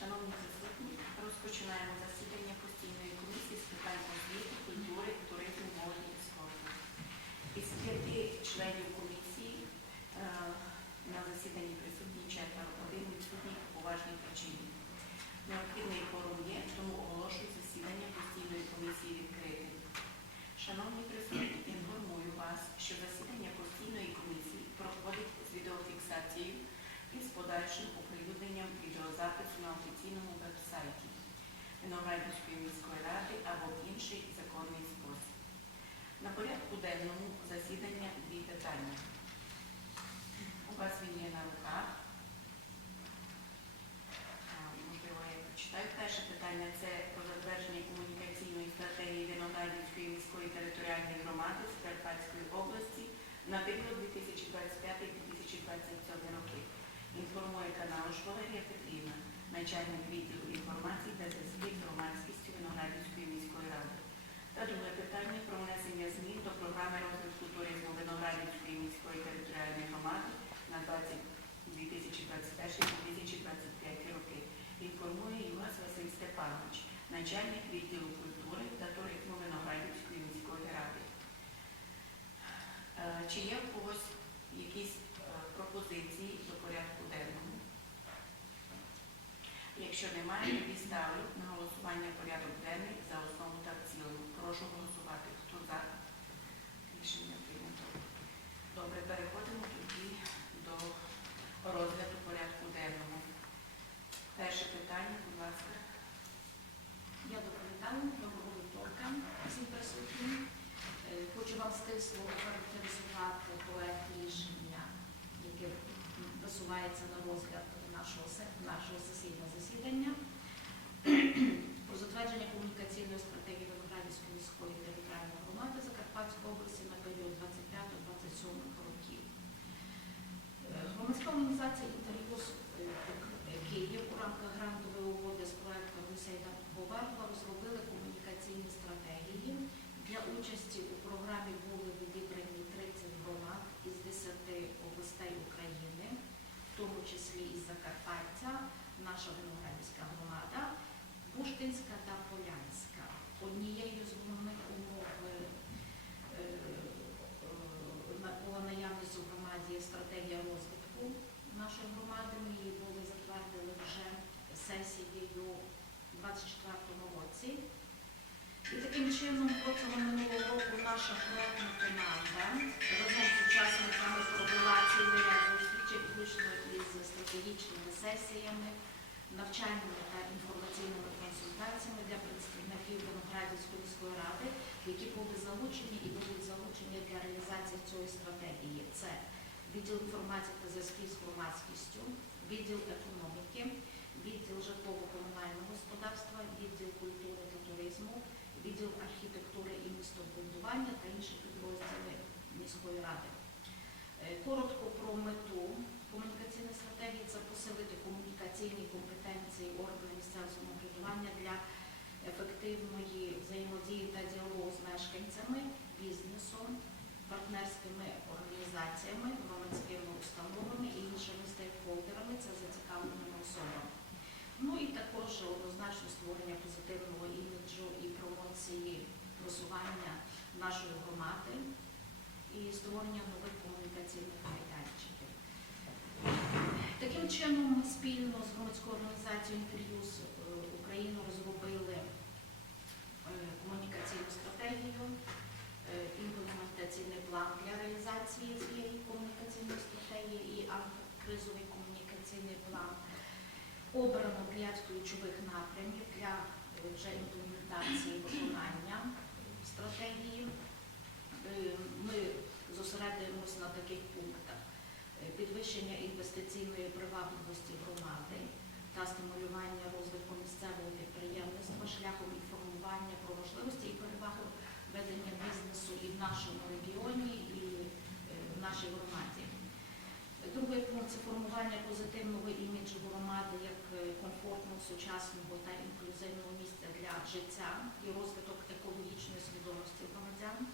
Шановні присутні, розпочинаємо засідання постійної комісії з питань освіти, культури, туризму, молоді і спорту. Із п'яти членів комісії е, на засіданні присутні четверо, один відсутній по поважній причині. Необхідний форум є, тому оголошую засідання постійної комісії відкритим. Шановні присутні, інформую вас, що засідання постійної комісії проходить з відеофіксацією і з подальшим оприлюдненням відеозапису на офіційному веб-сайті Виноградівської міської ради або в інший законний спосіб. На порядку денному засідання дві питання. У вас він є на руках. Можливо, я прочитаю. Перше питання це про затвердження комунікаційної стратегії Виноградівської міської територіальної громади Закарпатської області на період 2025-2027 роки. Інформує канал Швалерія Петрівна, начальник відділу інформації та зв'язків з громадськістю Виноградівської міської ради. Та друге питання про внесення змін до програми розвитку туризму Виноградівської міської територіальної громади на 2021-2025 роки. Інформує Югас Василь Степанович, начальник відділу культури та туризму Виноградівської міської ради. Е, Чи є в когось якісь е, пропозиції до порядку денному? Якщо немає, тоді ставлю на голосування порядок денний за основу та в цілому. Прошу голосувати. Хто за? Рішення прийнято. Добре, переходимо тоді до розгляду порядку денного. Перше питання, будь ласка. Я доповідаю доброго вівторка всім присутнім. Е, Хочу вам стисло характеризувати проект рішення, яке висувається на розгляд нашого, се- нашого сесійного засідання про затвердження комунікаційної стратегії Виноградівської міської територіальної громади Закарпатської області на період 25-27 років. Е, Громадська організація «Інтерв'юз Київ у рамках грантової угоди з проектом Гусейна Говерла розробили комунікаційні стратегії. Для участі у програмі були відібрані 30 громад із 10 областей України, в тому числі із Закарпаття, наша Виноградівська громада, Буштинська та Полянська. Однією з головних умов е, е, на- була наявність у громаді стратегія розвитку нашої громади. Ми її були затвердили вже сесією у 24 році. І таким чином, протягом минулого року наша проектна команда разом з учасниками провела цілий ряд зустрічей, включно із стратегічними сесіями, навчальними та інформаційними консультаціями для представників Демократівської міської ради, які були залучені і будуть залучені для реалізації цієї стратегії. Це відділ інформації та зв'язків з громадськістю, відділ економіки, відділ житлово-комунального господарства, відділ культури та туризму, відділ архітектури і містобудування та інші підрозділи міської ради. Е, Коротко про мету комунікаційної стратегії це посилити комунікаційні компетенції органів місцевого самоврядування для ефективної взаємодії та діалогу з мешканцями, бізнесом, партнерськими організаціями, громадськими установами і іншими стейкхолдерами, це зацікавленими особами. Ну і також однозначно створення позитивного іміджу і промоції просування нашої громади і створення нових комунікаційних майданчиків. Таким чином, ми спільно з громадською організацією «Інтерв'юз Україну розробили е, комунікаційну стратегію, е, імплементаційний план для реалізації цієї комунікаційної стратегії і антикризовий комунікаційний план. Обрано п'ять ключових напрямів для е, вже імплементації виконання стратегії. Е, Ми зосередимося на таких пунктах: підвищення інвестиційної привабливості громади та стимулювання розвитку місцевого підприємництва шляхом інформування про можливості і переваги ведення бізнесу і в нашому регіоні, і е, в нашій громаді. Другий пункт це формування позитивного іміджу громади як е, комфортного, сучасного та інклюзивного місця для життя і розвиток екологічної свідомості громадян. Е,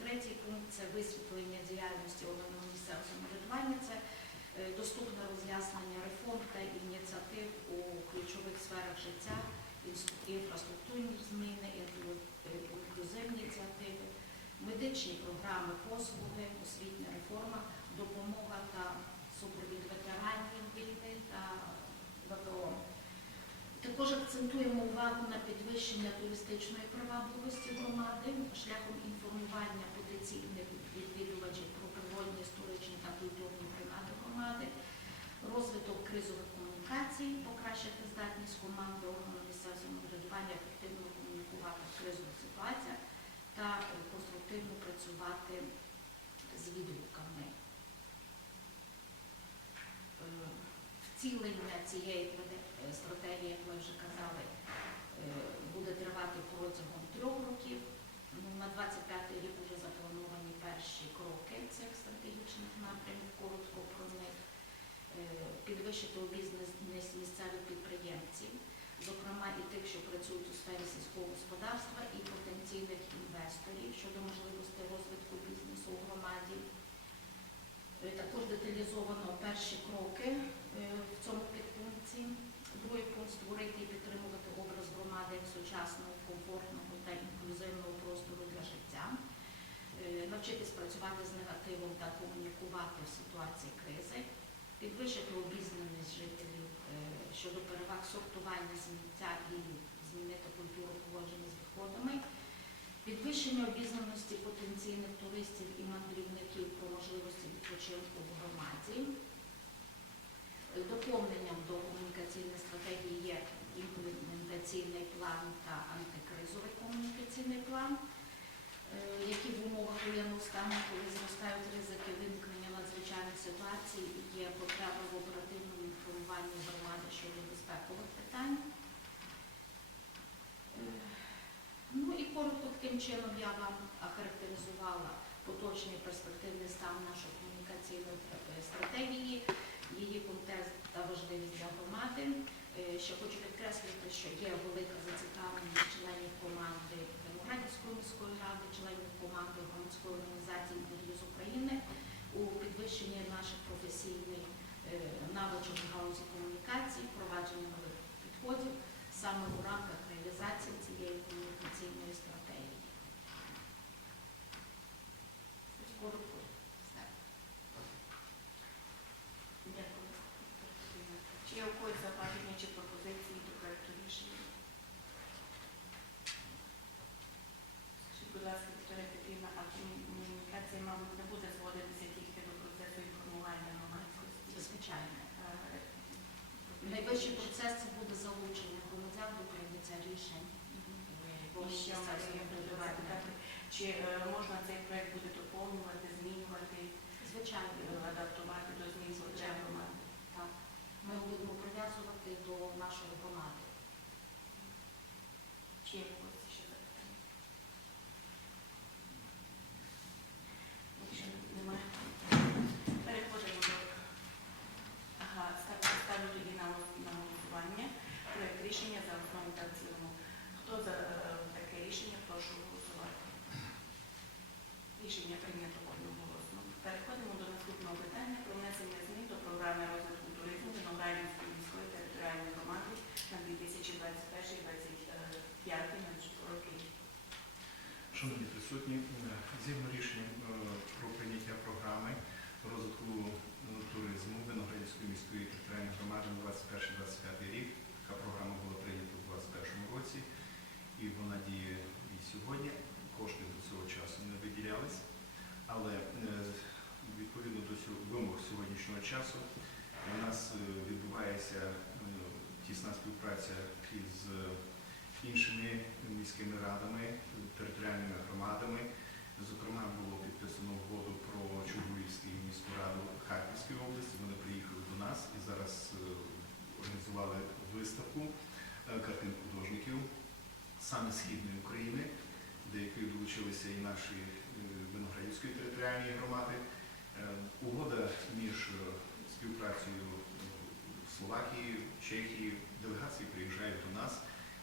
Третій пункт це висвітлення діяльності органів місцевого самоврядування. Це доступне роз'яснення реформ та ініціатив у ключових сферах життя, інфраструктурні зміни, е, інклюзивні ініціативи, медичні програми, послуги, освітня реформа, допомога та супровід ветеранів війни та ВПО. Також акцентуємо увагу на підвищення туристичної привабливості громади шляхом інформування потенційних відвідувачів про природні, історичні та культурні принади громади, розвиток кризових комунікацій, покращити здатність команди органу місцевого ефективно комунікувати в кризових ситуаціях та конструктивно працювати з відгуками. Е, Вцілення цієї е, стратегії, як ми вже казали, е, буде тривати протягом трьох років. Ну, На 25-й рік вже заплановані перші кроки цих стратегічних напрямів, коротко про них. Підвищити обізнаність місцевих підприємців, зокрема і тих, що працюють у сфері сільського господарства, і потенційних інвесторів щодо можливості розвитку бізнесу у громаді. Е, Також деталізовано перші кроки е, в цьому підпункті. Другий пункт створити і підтримувати образ громади як сучасного, комфортного та інклюзивного простору для життя, Е, навчитись працювати з негативом та комунікувати в ситуації кризи, підвищити обізнаність жителів щодо переваг сортування сміття і змінити культуру поводження з відходами, підвищення обізнаності потенційних туристів і мандрівників про можливості відпочинку в громаді. Доповненням до комунікаційної стратегії є імплементаційний план та антикризовий комунікаційний план, е, які в умовах воєнного стану, коли зростають ризики виникнення надзвичайних ситуацій, є потреба в оперативному інформуванні громади щодо безпекових питань. Е, Ну і коротко таким чином я вам охарактеризувала поточний перспективний стан нашої комунікаційної е, стратегії, її контекст та важливість для громади. Е, Ще хочу підкреслити, що є велика зацікавленість членів команди Демократівської міської ради, членів команди громадської організації «Інтерв'ю з України у підвищенні наших професійних е, навичок в галузі комунікації, впровадження нових підходів саме у рамках реалізації цієї комунікаційної стратегії. Ось Коротко. все. Дякую. Чи є у когось зауваження чи пропозиції до проекту рішення? Скажіть, будь ласка, Вікторія Петрівна, а комунікація, мабуть, не буде зводитися тільки до процесу інформування громадськості? Звичайно. Е, Найвищий процес це буде залучення громадян до прийняття рішень. І ще нас є запитати, чи е, можна цей проект буде доповнювати, змінювати, Звичайно, е, адаптувати до змін звичайно. громади? так. Ми будемо прив'язувати до нашої громади. Чи є у когось ще запитання? Якщо немає, переходимо до ага, ставлю, ставлю тоді на, гол- на голосування проект рішення за основу та в цілому. Хто за е, таке рішення, прошу голосувати. Рішення прийнято одноголосно. Переходимо до наступного питання про внесення змін до програми розвитку туризму Виноградівської міської територіальної громади на 2021-2025 роки. Шановні присутні, е, згідно рішенням е, про прийняття програми розвитку е, туризму Виноградівської міської територіальної громади на 21-25 рік. Така програма була прийнята у 2021 році і вона діє і сьогодні. Кошти до цього часу не виділялись, але е, відповідно до вимог сьогоднішнього часу у нас е, відбувається е, тісна співпраця із іншими міськими радами, територіальними громадами. Зокрема, було підписано угоду про Чугуївську міську раду Харківської області. Вони приїхали до нас і зараз організували виставку картин художників саме Східної України, долучилися і наші е, Виноградівської територіальної громади. Е, Угода між е, співпрацею Словакії, Чехії, делегації приїжджають до нас.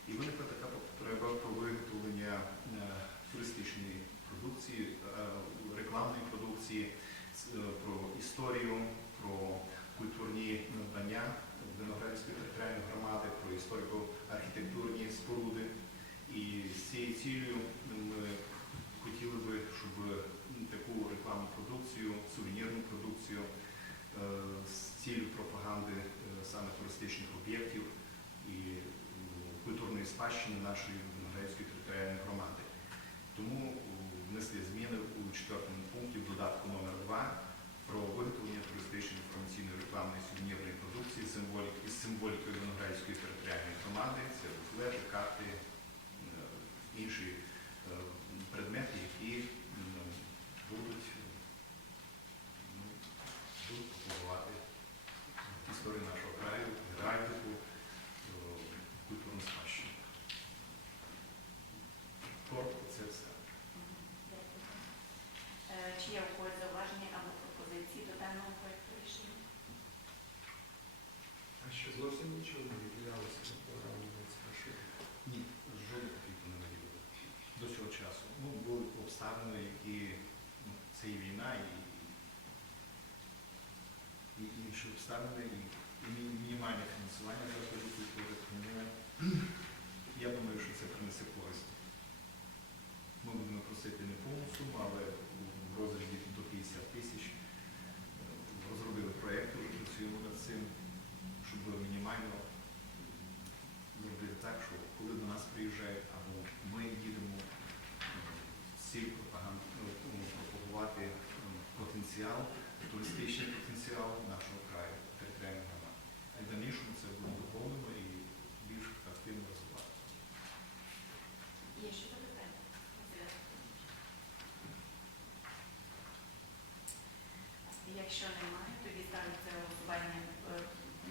І виникла така потреба про виготовлення туристичної продукції, рекламної продукції, про історію, про культурні туристичних об'єктів і культурної спадщини нашої Виноградівської територіальної громади. Тому внесли зміни у четвертому пункті в додатку номер 2 про виготовлення туристичної інформаційної рекламної сувенірної продукції із символікою Виноградівської територіальної громади. Це буклети, карти, е, інші е, предмети, які м, будуть, е, ну, будуть пропагувати історію нашого краю, геральдику, е, культурну спадщину. Коротко це все. Е, Чи є у когось зауваження або пропозиції до даного проекту рішення? А що зовсім нічого не виділялося на програму 21 Ні, жодних копійку не виділили до цього часу. Ну, були обставини, які ну, це і війна, і, і інші обставини, і, мінімальне фінансування закладу культури. Я думаю, що це принесе користь. Ми будемо просити не повну суму, але в розрізі до 50 тисяч. Е, Розробили проєкт, вже працюємо над цим, щоб було мінімально зробити так, що коли до нас приїжджають, або ми їдемо е, ціль пропаган- ну, пропагувати е, потенціал, туристичний потенціал нашого краю. А це буде доповнено і більш активно розвивати. Є ще запитання? Василя Якщо немає, тоді ставиться голосування е,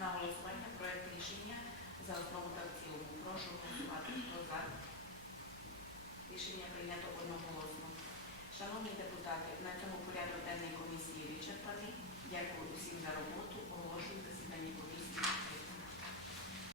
на голосування проект рішення за основу та в цілому. Прошу голосувати. Хто за? Рішення прийнято одноголосно. Шановні депутати, на цьому порядок денний комісії вичерпаний. Дякую